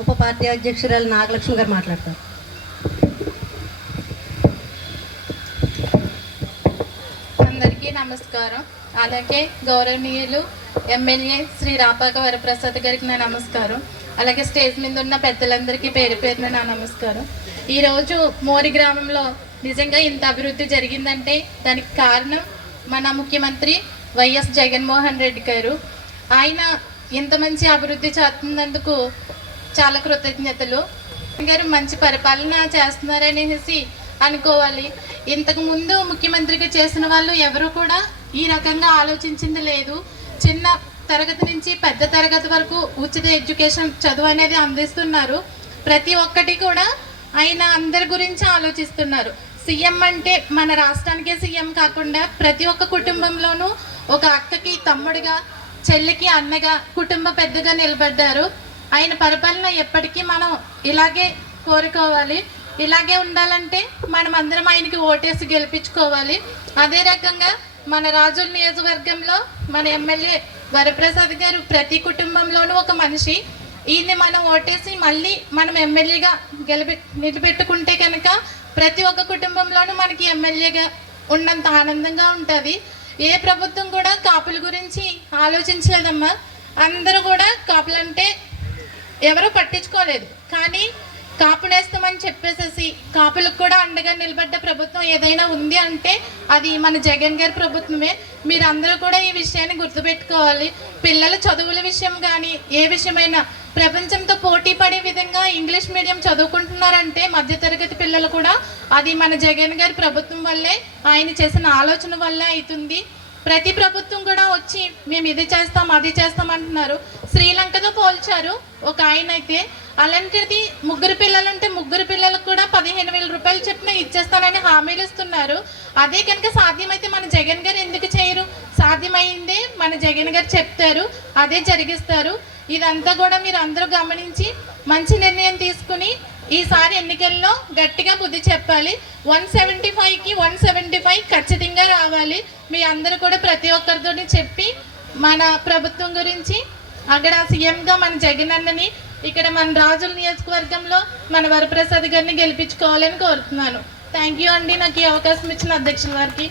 ఉప పార్టీ అధ్యక్షురాలు నాగలక్ష్మి గారు మాట్లాడతారు. అందరికీ నమస్కారం. అలాగే గౌరవనీయులు ఎమ్మెల్యే శ్రీ రాపాక వరప్రసాద్ గారికి నా నమస్కారం. అలాగే స్టేజ్ మీద ఉన్న పెద్దలందరికీ పేరు పేరున నా నమస్కారం. ఈరోజు మోరి గ్రామంలో నిజంగా ఇంత అభివృద్ధి జరిగిందంటే దానికి కారణం మన ముఖ్యమంత్రి వైఎస్ జగన్మోహన్ రెడ్డి గారు. ఆయన ఇంత మంచి అభివృద్ధి చేస్తున్నందుకు చాలా కృతజ్ఞతలు. గారు మంచి పరిపాలన చేస్తున్నారనేసి అనుకోవాలి. ఇంతకుముందు ముఖ్యమంత్రిగా చేసిన వాళ్ళు ఎవరు కూడా ఈ రకంగా ఆలోచించింది లేదు. చిన్న తరగతి నుంచి పెద్ద తరగతి వరకు ఉచిత ఎడ్యుకేషన్ చదువు అనేది అందిస్తున్నారు. ప్రతి ఒక్కటి కూడా ఆయన అందరి గురించి ఆలోచిస్తున్నారు. సీఎం అంటే మన రాష్ట్రానికే సీఎం కాకుండా ప్రతి ఒక్క కుటుంబంలోనూ ఒక అక్కకి తమ్ముడిగా, చెల్లికి అన్నగా, కుటుంబ పెద్దగా నిలబడ్డారు. ఆయన పరిపాలన ఎప్పటికీ మనం ఇలాగే కోరుకోవాలి. ఇలాగే ఉండాలంటే మనం అందరం ఆయనకి ఓటేసి గెలిపించుకోవాలి. అదే రకంగా మన రాజుల నియోజకవర్గంలో మన ఎమ్మెల్యే వరప్రసాద్ గారు ప్రతి కుటుంబంలోనూ ఒక మనిషి. ఈయన్ని మనం ఓటేసి మళ్ళీ మనం ఎమ్మెల్యేగా నిలబెట్టుకుంటే కనుక ప్రతి ఒక్క కుటుంబంలోనూ మనకి ఎమ్మెల్యేగా ఉన్నంత ఆనందంగా ఉంటుంది. ఏ ప్రభుత్వం కూడా కాపుల గురించి ఆలోచించలేదమ్మా. అందరూ కూడా కాపులంటే ఎవరూ పట్టించుకోలేదు. కానీ కాపు నేస్తామని చెప్పేసేసి కాపులకు కూడా అండగా నిలబడ్డ ప్రభుత్వం ఏదైనా ఉంది అంటే అది మన జగన్ గారి ప్రభుత్వమే. మీరందరూ కూడా ఈ విషయాన్ని గుర్తుపెట్టుకోవాలి. పిల్లల చదువుల విషయం కానీ ఏ విషయమైనా ప్రపంచంతో పోటీ పడే విధంగా ఇంగ్లీష్ మీడియం చదువుకుంటున్నారంటే మధ్యతరగతి పిల్లలు కూడా అది మన జగన్ గారి ప్రభుత్వం వల్లే, ఆయన చేసిన ఆలోచన వల్లే అవుతుంది. ప్రతి ప్రభుత్వం కూడా వచ్చి మేము ఇది చేస్తాం అది చేస్తాం అంటున్నారు. శ్రీలంకతో పోల్చారు ఒక ఆయన అయితే. అలాంటిది ముగ్గురు పిల్లలుంటే ముగ్గురు పిల్లలకు కూడా 15,000 రూపాయలు చెప్పిన ఇచ్చేస్తానని హామీలు ఇస్తున్నారు. అదే కనుక సాధ్యమైతే మన జగన్ గారు ఎందుకు చేయరు? సాధ్యమైందే మన జగన్ గారు చెప్తారు, అదే జరిగిస్తారు. ఇదంతా కూడా మీరు అందరూ గమనించి మంచి నిర్ణయం తీసుకుని ఈసారి ఎన్నికల్లో గట్టిగా బుద్ధి చెప్పాలి. 175కి 175 ఖచ్చితంగా రావాలి. మీ అందరూ కూడా ప్రతి ఒక్కరితో చెప్పి మన ప్రభుత్వం గురించి అక్కడ సీఎంగా మన జగన్ అన్నని, ఇక్కడ మన రాజుల నియోజకవర్గంలో మన వరప్రసాద్ గారిని గెలిపించుకోవాలని కోరుతున్నాను. థ్యాంక్ యూ అండి, నాకు ఈ అవకాశం ఇచ్చిన అధ్యక్షుల వారికి.